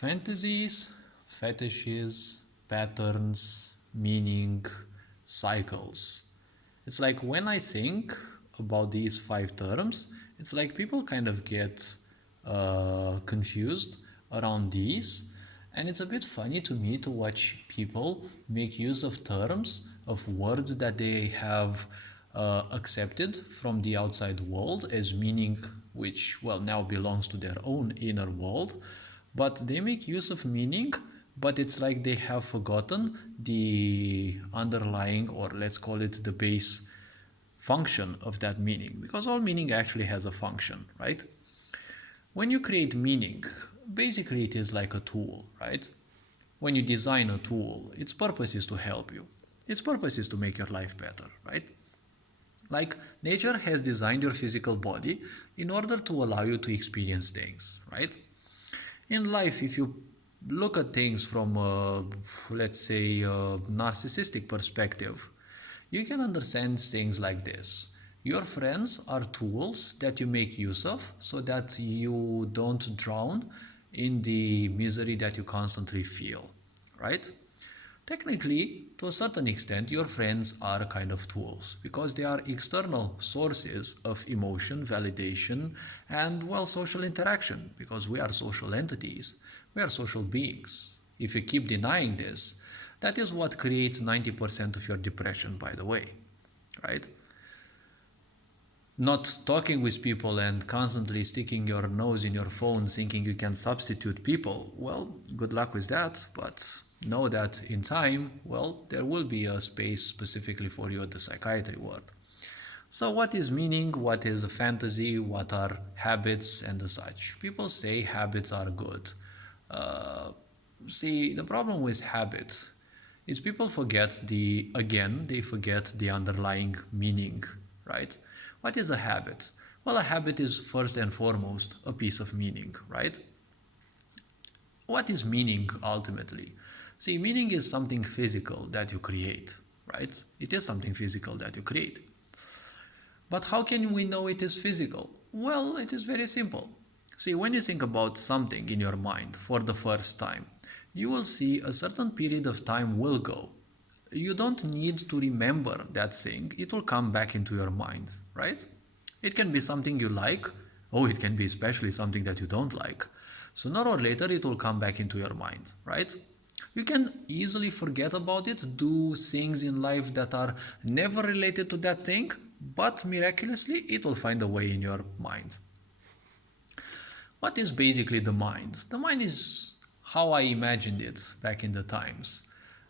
Fantasies, fetishes, patterns, meaning, cycles. It's like when I think about these five terms, it's like people kind of get confused around these. And it's a bit funny to me to watch people make use of terms, of words that they have accepted from the outside world as meaning, which, well, now belongs to their own inner world, but they make use of meaning, but it's like they have forgotten the underlying, or let's call it the base function of that meaning, because all meaning actually has a function, right? When you create meaning, basically it is like a tool, right? When you design a tool, its purpose is to help you. Its purpose is to make your life better, right? Like nature has designed your physical body in order to allow you to experience things, right? In life, if you look at things from let's say a narcissistic perspective, you can understand things like this. Your friends are tools that you make use of so that you don't drown in the misery that you constantly feel, right? Technically, to a certain extent, your friends are kind of tools because they are external sources of emotion, validation, and, well, social interaction, because we are social entities, we are social beings. If you keep denying this, that is what creates 90% of your depression, by the way, right? Not talking with people and constantly sticking your nose in your phone thinking you can substitute people, well, good luck with that, but know that in time, well, there will be a space specifically for you at the psychiatry ward. So what is meaning? What is a fantasy? What are habits and the such? People say habits are good. See, the problem with habits is people forget they forget the underlying meaning, right? What is a habit? Well, a habit is first and foremost a piece of meaning, right? What is meaning ultimately? See, meaning is something physical that you create, right? It is something physical that you create. But how can we know it is physical? Well, it is very simple. See, when you think about something in your mind for the first time, you will see a certain period of time will go. You don't need to remember that thing, it will come back into your mind, right? It can be something you like, or it can be especially something that you don't like. Sooner or later, it will come back into your mind, right? You can easily forget about it, do things in life that are never related to that thing, but miraculously, it will find a way in your mind. What is basically the mind? The mind is how I imagined it back in the times.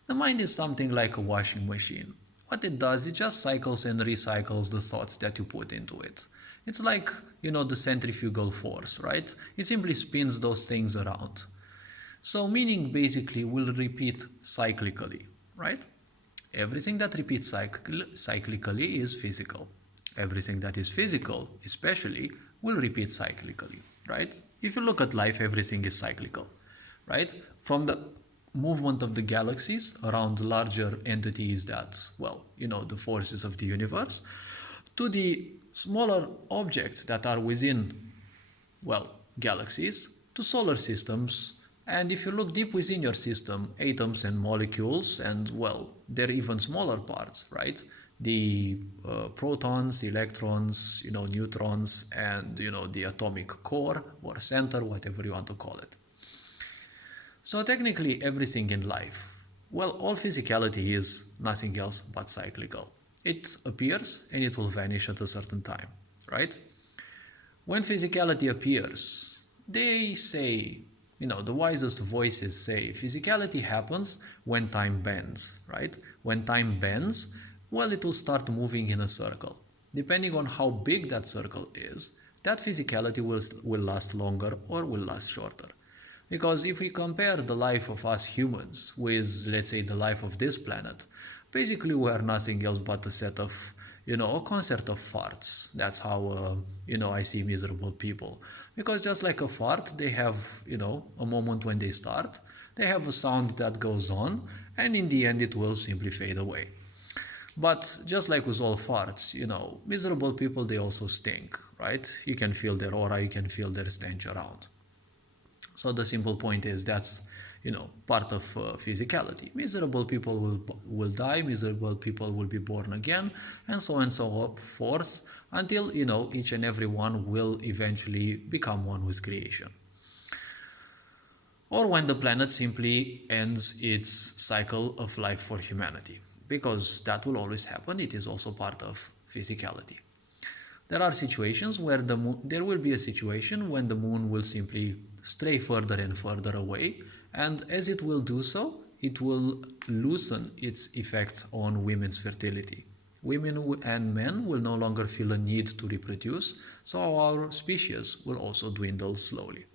The mind is something like a washing machine. What it does, it just cycles and recycles the thoughts that you put into it. It's like, the centrifugal force, right? It simply spins those things around. So meaning basically will repeat cyclically, right? Everything that repeats cyclically is physical. Everything that is physical, especially, will repeat cyclically, right? If you look at life, everything is cyclical, right? From the movement of the galaxies around larger entities that, well, the forces of the universe, to the smaller objects that are within, well, galaxies, to solar systems, and if you look deep within your system, atoms and molecules, and, well, they're even smaller parts, right? The protons, electrons, neutrons, and, the atomic core or center, whatever you want to call it. So technically everything in life, well, all physicality is nothing else but cyclical. It appears and it will vanish at a certain time, right? When physicality appears, they say, the wisest voices say physicality happens when time bends, right? When time bends, well, it will start moving in a circle. Depending on how big that circle is, that physicality will last longer or will last shorter. Because if we compare the life of us humans with, let's say, the life of this planet, basically we are nothing else but a set of, a concert of farts. That's how, I see miserable people. Because just like a fart, they have, a moment when they start, they have a sound that goes on, and in the end it will simply fade away. But just like with all farts, miserable people, they also stink, right? You can feel their aura, you can feel their stench around. So the simple point is that's part of physicality. Miserable people will die, miserable people will be born again, and so on and so forth, until each and every one will eventually become one with creation, or when the planet simply ends its cycle of life for humanity, because that will always happen. It is also part of physicality. There are situations where there will be a situation when the moon will simply stray further and further away, and as it will do so, it will loosen its effects on women's fertility. Women and men will no longer feel a need to reproduce, so our species will also dwindle slowly.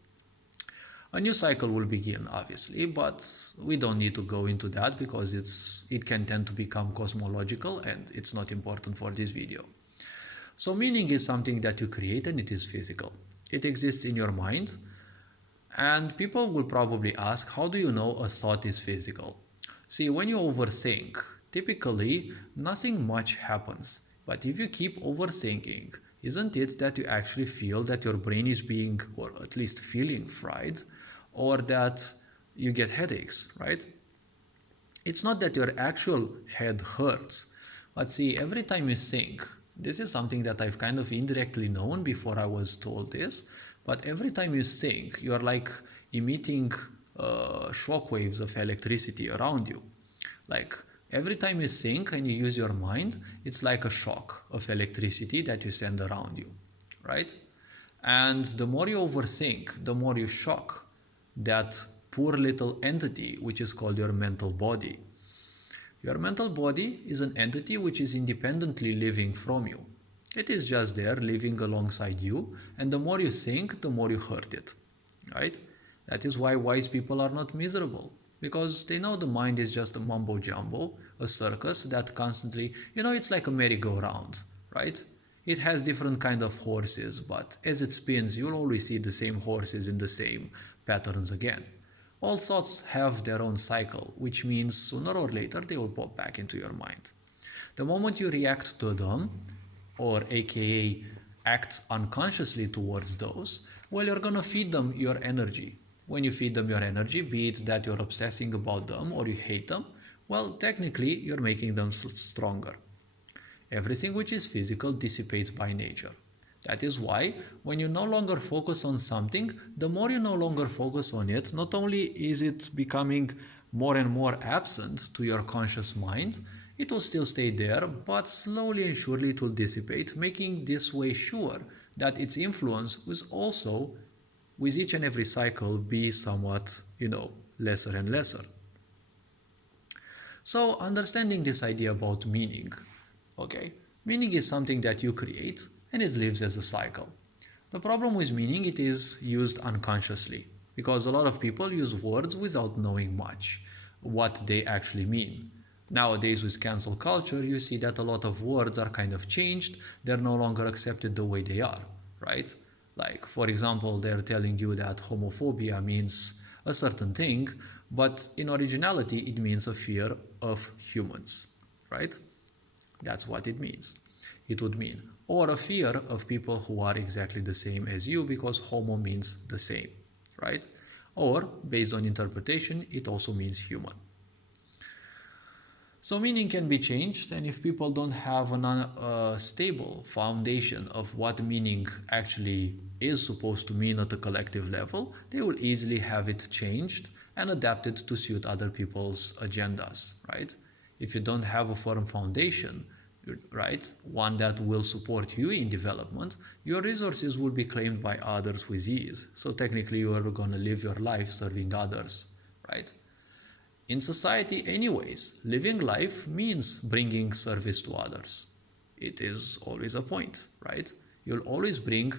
A new cycle will begin, obviously, but we don't need to go into that because it can tend to become cosmological and it's not important for this video. So meaning is something that you create and it is physical. It exists in your mind, and people will probably ask, how do you know a thought is physical? See, when you overthink, typically nothing much happens. But if you keep overthinking, isn't it that you actually feel that your brain is being, or at least feeling, fried, or that you get headaches, right? It's not that your actual head hurts, but see, every time you think, this is something that I've kind of indirectly known before I was told this, but every time you think, you're like emitting shock waves of electricity around you. Like every time you think and you use your mind, it's like a shock of electricity that you send around you, right? And the more you overthink, the more you shock that poor little entity which is called your mental body. Your mental body is an entity which is independently living from you. It is just there living alongside you, and the more you think, the more you hurt it, right? That is why wise people are not miserable, because they know the mind is just a mumbo jumbo, a circus that constantly, it's like a merry-go-round, right? It has different kind of horses, but as it spins, you'll always see the same horses in the same patterns again. All thoughts have their own cycle, which means sooner or later they will pop back into your mind. The moment you react to them, or aka act unconsciously towards those, well, you're gonna feed them your energy. When you feed them your energy, be it that you're obsessing about them or you hate them, well, technically you're making them stronger. Everything which is physical dissipates by nature. That is why when you no longer focus on something, the more you no longer focus on it, not only is it becoming more and more absent to your conscious mind, it will still stay there, but slowly and surely it will dissipate, making this way sure that its influence will also, with each and every cycle, be somewhat, lesser and lesser. So understanding this idea about meaning, okay, meaning is something that you create and it lives as a cycle. The problem with meaning, it is used unconsciously, because a lot of people use words without knowing much what they actually mean. Nowadays with cancel culture, you see that a lot of words are kind of changed, they're no longer accepted the way they are, right? Like, for example, they're telling you that homophobia means a certain thing, but in originality it means a fear of humans, right? That's what it means. It would mean, or a fear of people who are exactly the same as you, because homo means the same, right? Or, based on interpretation, it also means human. So meaning can be changed, and if people don't have a stable foundation of what meaning actually is supposed to mean at a collective level, they will easily have it changed and adapted to suit other people's agendas, right? If you don't have a firm foundation, right, one that will support you in development, your resources will be claimed by others with ease. So technically you are going to live your life serving others, right? In society anyways, living life means bringing service to others. It is always a point, right? You'll always bring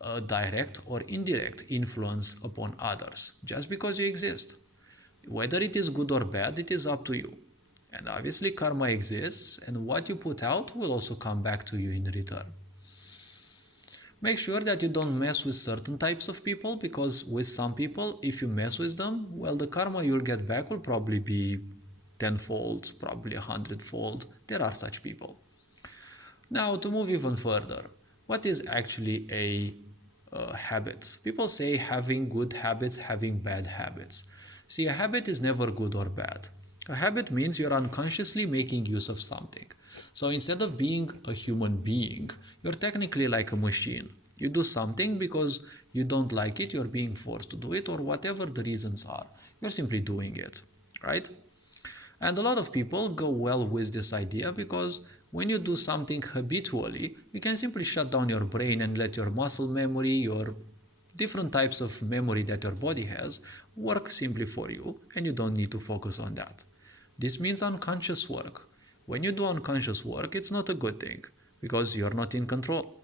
a direct or indirect influence upon others just because you exist. Whether it is good or bad, it is up to you. And obviously karma exists, and what you put out will also come back to you in return. Make sure that you don't mess with certain types of people, because with some people, if you mess with them, well, the karma you'll get back will probably be tenfold, probably 100-fold. There are such people. Now, to move even further, what is actually a habits. People say having good habits, having bad habits. See, a habit is never good or bad. A habit means you're unconsciously making use of something. So instead of being a human being, you're technically like a machine. You do something because you don't like it, you're being forced to do it, or whatever the reasons are. You're simply doing it, right? And a lot of people go well with this idea because when you do something habitually, you can simply shut down your brain and let your muscle memory, your different types of memory that your body has, work simply for you, and you don't need to focus on that. This means unconscious work. When you do unconscious work, it's not a good thing because you're not in control.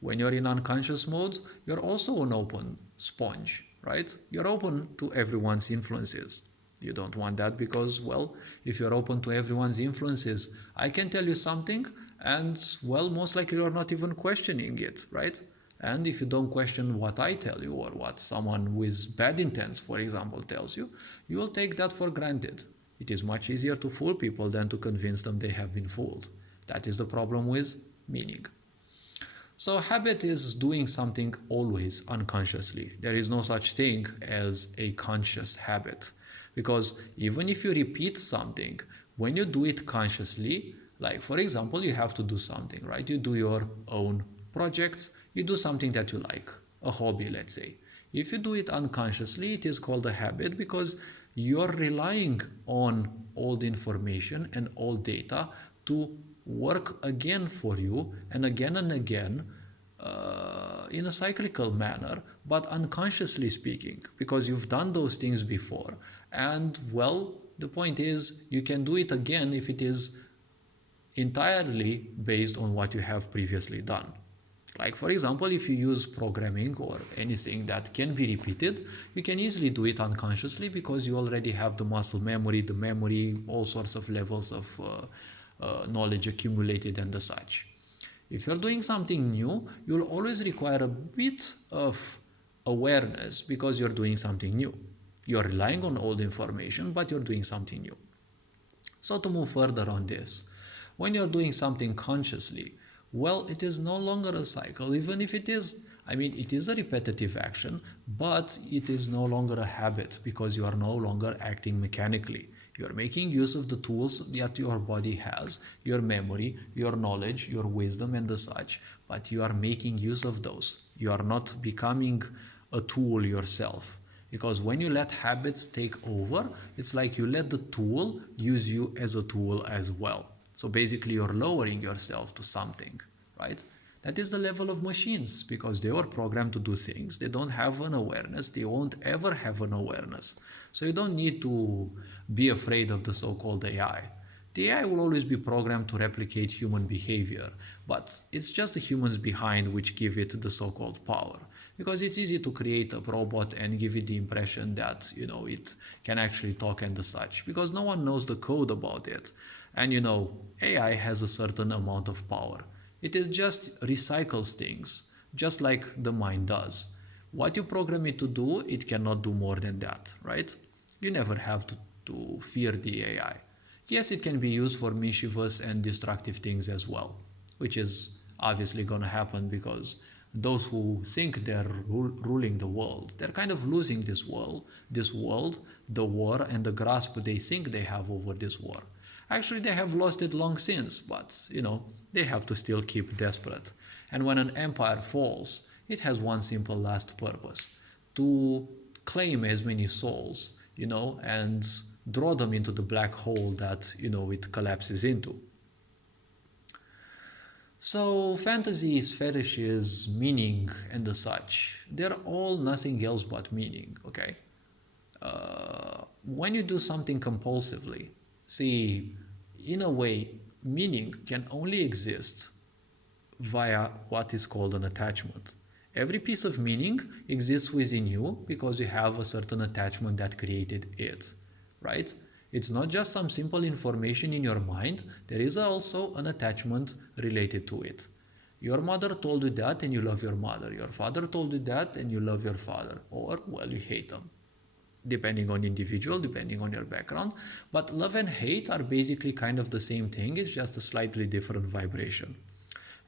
When you're in unconscious mode, you're also an open sponge, right? You're open to everyone's influences. You don't want that because, well, if you're open to everyone's influences, I can tell you something and, well, most likely you're not even questioning it, right? And if you don't question what I tell you or what someone with bad intents, for example, tells you, you will take that for granted. It is much easier to fool people than to convince them they have been fooled. That is the problem with meaning. So habit is doing something always unconsciously. There is no such thing as a conscious habit. Because even if you repeat something, when you do it consciously, like for example, you have to do something, right? You do your own projects, you do something that you like, a hobby, let's say. If you do it unconsciously, it is called a habit because you're relying on old information and old data to work again for you and again in a cyclical manner, but unconsciously speaking, because you've done those things before. And well, the point is, you can do it again if it is entirely based on what you have previously done. Like, for example, if you use programming or anything that can be repeated, you can easily do it unconsciously because you already have the muscle memory, the memory, all sorts of levels of knowledge accumulated and the such. If you're doing something new, you'll always require a bit of awareness because you're doing something new. You're relying on old information, but you're doing something new. So to move further on this, when you're doing something consciously, well, it is no longer a cycle, even if it is, it is a repetitive action, but it is no longer a habit because you are no longer acting mechanically. You're making use of the tools that your body has, your memory, your knowledge, your wisdom, and the such, but you are making use of those. You are not becoming a tool yourself. Because when you let habits take over, it's like you let the tool use you as a tool as well. So basically, you're lowering yourself to something, right? That is the level of machines because they were programmed to do things. They don't have an awareness. They won't ever have an awareness. So you don't need to be afraid of the so-called AI. The AI will always be programmed to replicate human behavior, but it's just the humans behind which give it the so-called power. Because it's easy to create a robot and give it the impression that, it can actually talk and the such, because no one knows the code about it. And AI has a certain amount of power. It is just recycles things, just like the mind does. What you program it to do, it cannot do more than that, right? You never have to fear the AI. Yes, it can be used for mischievous and destructive things as well, which is obviously going to happen because those who think they're ruling the world, they're kind of losing this world, the war, and the grasp they think they have over this war. Actually, they have lost it long since, but, they have to still keep desperate. And when an empire falls, it has one simple last purpose: to claim as many souls, and draw them into the black hole that, it collapses into. So fantasies, fetishes, meaning, and the such, they're all nothing else but meaning, okay? When you do something compulsively, see, in a way, meaning can only exist via what is called an attachment. Every piece of meaning exists within you because you have a certain attachment that created it, right? It's not just some simple information in your mind, there is also an attachment related to it. Your mother told you that and you love your mother. Your father told you that and you love your father. Or, well, you hate them. Depending on individual, depending on your background. But love and hate are basically kind of the same thing, it's just a slightly different vibration.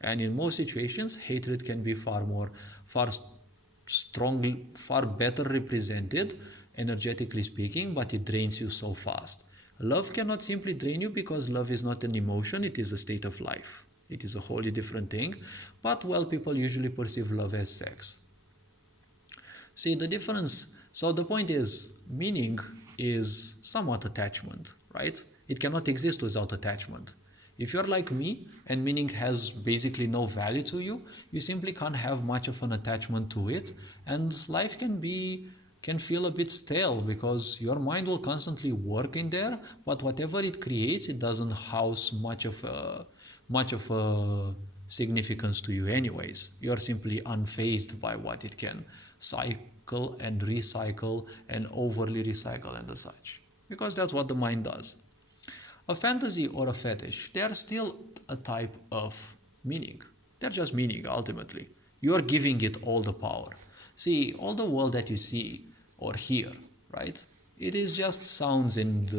And in most situations, hatred can be far strongly, far better represented, energetically speaking, but it drains you so fast. Love cannot simply drain you because love is not an emotion, it is a state of life. It is a wholly different thing, but well, people usually perceive love as sex. See the difference. So the point is, meaning is somewhat attachment, right? It cannot exist without attachment. If you're like me and meaning has basically no value to you, you simply can't have much of an attachment to it, and life can feel a bit stale because your mind will constantly work in there, but whatever it creates, it doesn't house much of a significance to you anyways. You're simply unfazed by what it can cycle and recycle and overly recycle and the such, because that's what the mind does. A fantasy or a fetish, they are still a type of meaning. They're just meaning ultimately. You are giving it all the power. See, all the world that you see or hear, right? It is just sounds and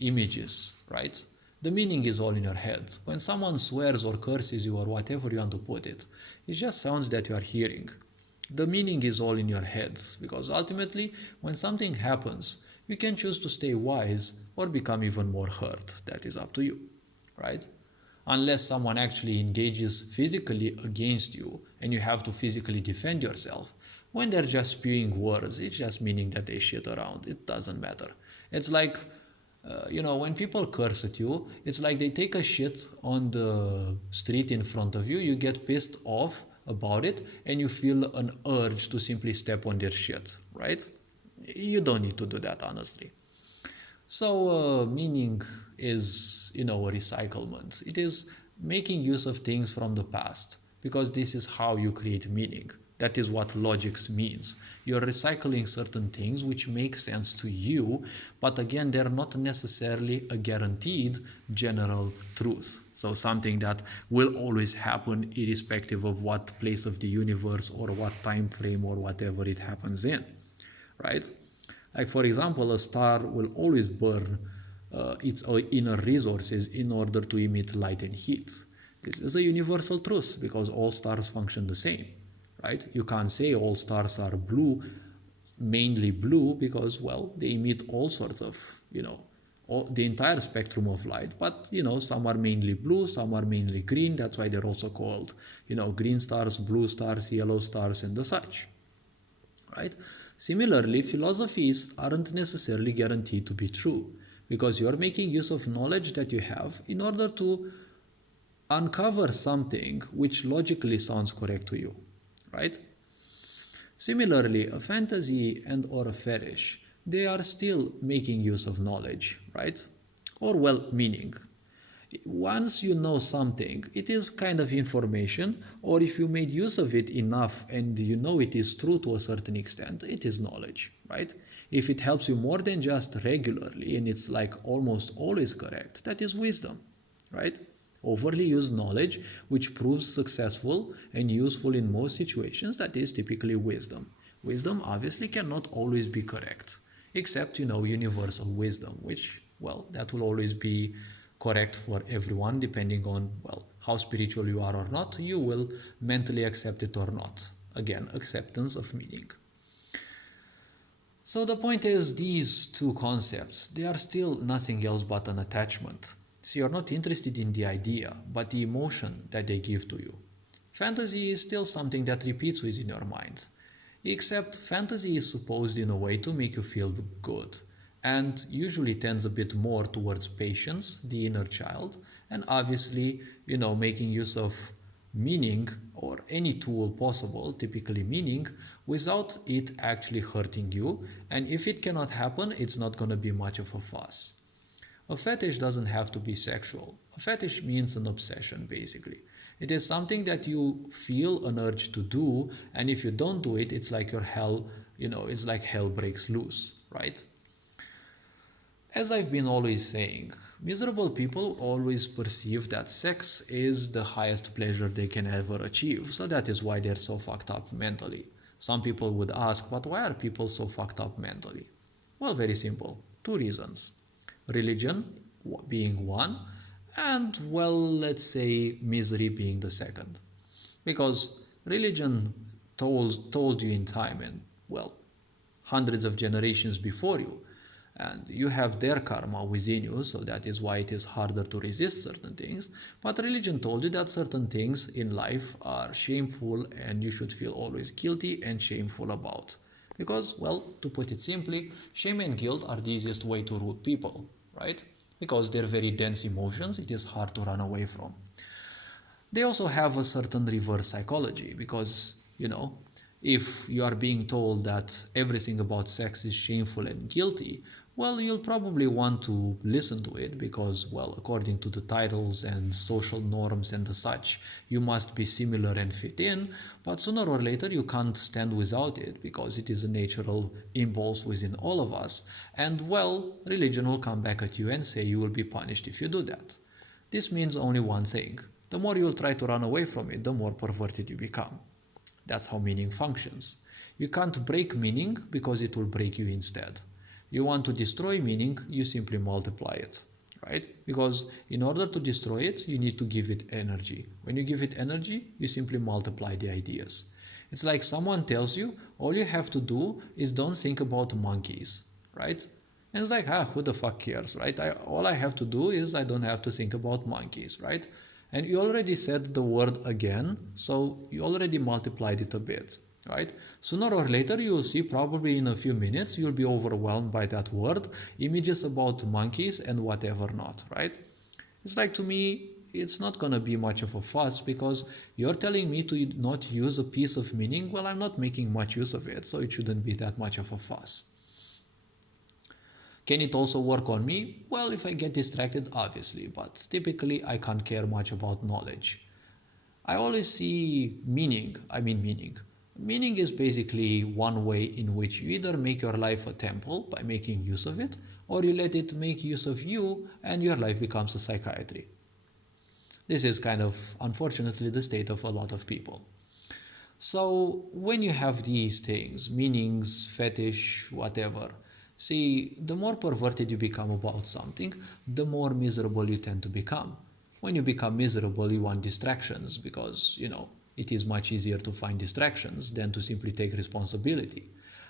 images, right? The meaning is all in your head. When someone swears or curses you or whatever you want to put it, it's just sounds that you are hearing. The meaning is all in your head because ultimately, when something happens, you can choose to stay wise or become even more hurt. That is up to you, right? Unless someone actually engages physically against you and you have to physically defend yourself. When they're just spewing words, it's just meaning that they shit around. It doesn't matter. It's like, when people curse at you, it's like they take a shit on the street in front of you, you get pissed off about it, and you feel an urge to simply step on their shit, right? You don't need to do that, honestly. So, meaning is, a recyclement. It is making use of things from the past because this is how you create meaning. That is what logics means. You're recycling certain things which make sense to you, but again, they're not necessarily a guaranteed general truth. So something that will always happen irrespective of what place of the universe or what time frame or whatever it happens in, right? Like for example, a star will always burn its inner resources in order to emit light and heat. This is a universal truth because all stars function the same, right? You can't say all stars are blue, mainly blue, because, well, they emit all sorts of, the entire spectrum of light. But, some are mainly blue, some are mainly green. That's why they're also called, green stars, blue stars, yellow stars, and the such, right? Similarly, philosophies aren't necessarily guaranteed to be true because you're making use of knowledge that you have in order to uncover something which logically sounds correct to you, right? Similarly, a fantasy and or a fetish, they are still making use of knowledge, right? Or well, meaning. Once you know something, it is kind of information, or if you made use of it enough and you know it is true to a certain extent, it is knowledge, right? If it helps you more than just regularly and it's like almost always correct, that is wisdom, right? Overly used knowledge, which proves successful and useful in most situations, that is typically wisdom. Wisdom obviously cannot always be correct, except, universal wisdom, which, well, that will always be correct for everyone depending on, well, how spiritual you are or not. You will mentally accept it or not. Again, acceptance of meaning. So the point is, these two concepts, they are still nothing else but an attachment. So you're not interested in the idea, but the emotion that they give to you. Fantasy is still something that repeats within your mind. Except fantasy is supposed in a way to make you feel good, and usually tends a bit more towards patience, the inner child, and obviously, making use of meaning or any tool possible, typically meaning, without it actually hurting you. And if it cannot happen, it's not going to be much of a fuss. A fetish doesn't have to be sexual. A fetish means an obsession, basically. It is something that you feel an urge to do, and if you don't do it, it's like your hell, it's like hell breaks loose, right? As I've been always saying, miserable people always perceive that sex is the highest pleasure they can ever achieve, so that is why they're so fucked up mentally. Some people would ask, but why are people so fucked up mentally? Well, very simple. Two reasons. Religion being one, and, well, let's say misery being the second. Because religion told you in time, and well, hundreds of generations before you, and you have their karma within you, so that is why it is harder to resist certain things. But religion told you that certain things in life are shameful and you should feel always guilty and shameful about, because, well, to put it simply, shame and guilt are the easiest way to root people, right? Because they're very dense emotions, it is hard to run away from. They also have a certain reverse psychology, because, if you are being told that everything about sex is shameful and guilty, well, you'll probably want to listen to it because, well, according to the titles and social norms and the such, you must be similar and fit in, but sooner or later you can't stand without it because it is a natural impulse within all of us, and, well, religion will come back at you and say you will be punished if you do that. This means only one thing. The more you'll try to run away from it, the more perverted you become. That's how meaning functions. You can't break meaning because it will break you instead. You want to destroy meaning, you simply multiply it, right? Because in order to destroy it, you need to give it energy. When you give it energy, you simply multiply the ideas. It's like someone tells you, all you have to do is don't think about monkeys, right? And it's like, who the fuck cares, right? All I have to do is I don't have to think about monkeys, right? And you already said the word again, so you already multiplied it a bit, right? Sooner or later, you'll see, probably in a few minutes, you'll be overwhelmed by that word, images about monkeys and whatever not, right? It's like, to me, it's not going to be much of a fuss because you're telling me to not use a piece of meaning. Well, I'm not making much use of it, so it shouldn't be that much of a fuss. Can it also work on me? Well, if I get distracted, obviously, but typically I can't care much about knowledge. I always see meaning. Meaning is basically one way in which you either make your life a temple by making use of it, or you let it make use of you and your life becomes a psychiatry. This is kind of, unfortunately, the state of a lot of people. So when you have these things, meanings, fetish, whatever, see, the more perverted you become about something, the more miserable you tend to become. When you become miserable, you want distractions because, it is much easier to find distractions than to simply take responsibility.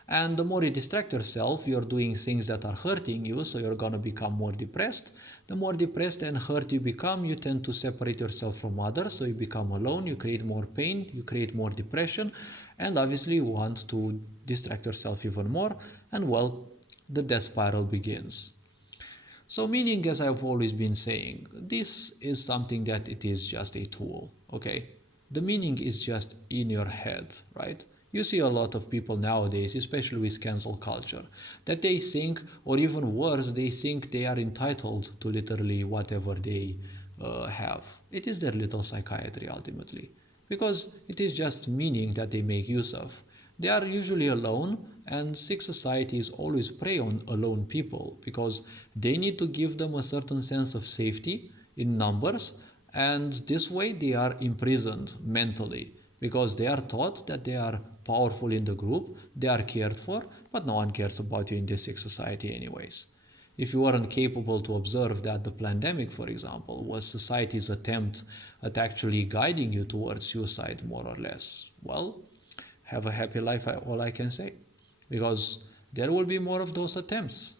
And the more you distract yourself, you're doing things that are hurting you, so you're gonna become more depressed. The more depressed and hurt you become, you tend to separate yourself from others, so you become alone, you create more pain, you create more depression, and obviously you want to distract yourself even more, and, well, the death spiral begins. So meaning, as I've always been saying, this is something that it is just a tool, okay? The meaning is just in your head, right? You see a lot of people nowadays, especially with cancel culture, that they think, or even worse, they think they are entitled to literally whatever they have. It is their little psychiatry ultimately, because it is just meaning that they make use of. They are usually alone, and sick societies always prey on alone people because they need to give them a certain sense of safety in numbers, and this way they are imprisoned mentally because they are taught that they are powerful in the group, they are cared for, but no one cares about you in this sick society anyways. If you weren't capable to observe that the pandemic, for example, was society's attempt at actually guiding you towards suicide, more or less, well, have a happy life, all I can say. Because there will be more of those attempts,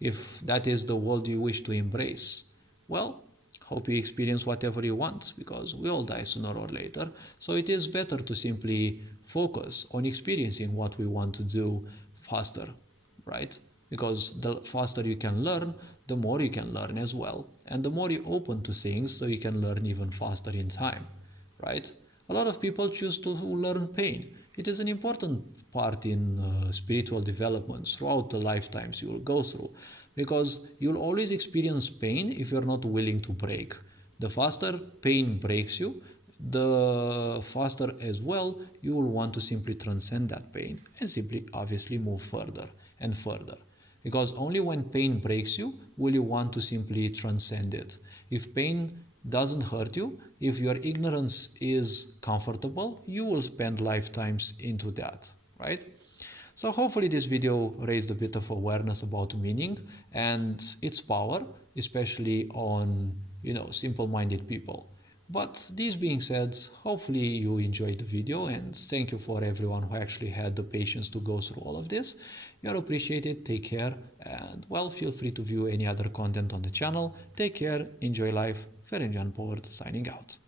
if that is the world you wish to embrace. Well, hope you experience whatever you want, because we all die sooner or later, so it is better to simply focus on experiencing what we want to do faster, right? Because the faster you can learn, the more you can learn as well, and the more you open to things, so you can learn even faster in time, right? A lot of people choose to learn pain. It is an important part in spiritual developments throughout the lifetimes you will go through, because you'll always experience pain if you're not willing to break. The faster pain breaks you, the faster as well you will want to simply transcend that pain and simply obviously move further and further. Because only when pain breaks you will you want to simply transcend it. If pain doesn't hurt you, if your ignorance is comfortable, you will spend lifetimes into that, right? So hopefully this video raised a bit of awareness about meaning and its power, especially on, simple-minded people. But this being said, hopefully you enjoyed the video, and thank you for everyone who actually had the patience to go through all of this. You're appreciated, take care, and well, feel free to view any other content on the channel. Take care, enjoy life. Ferencan Powered signing out.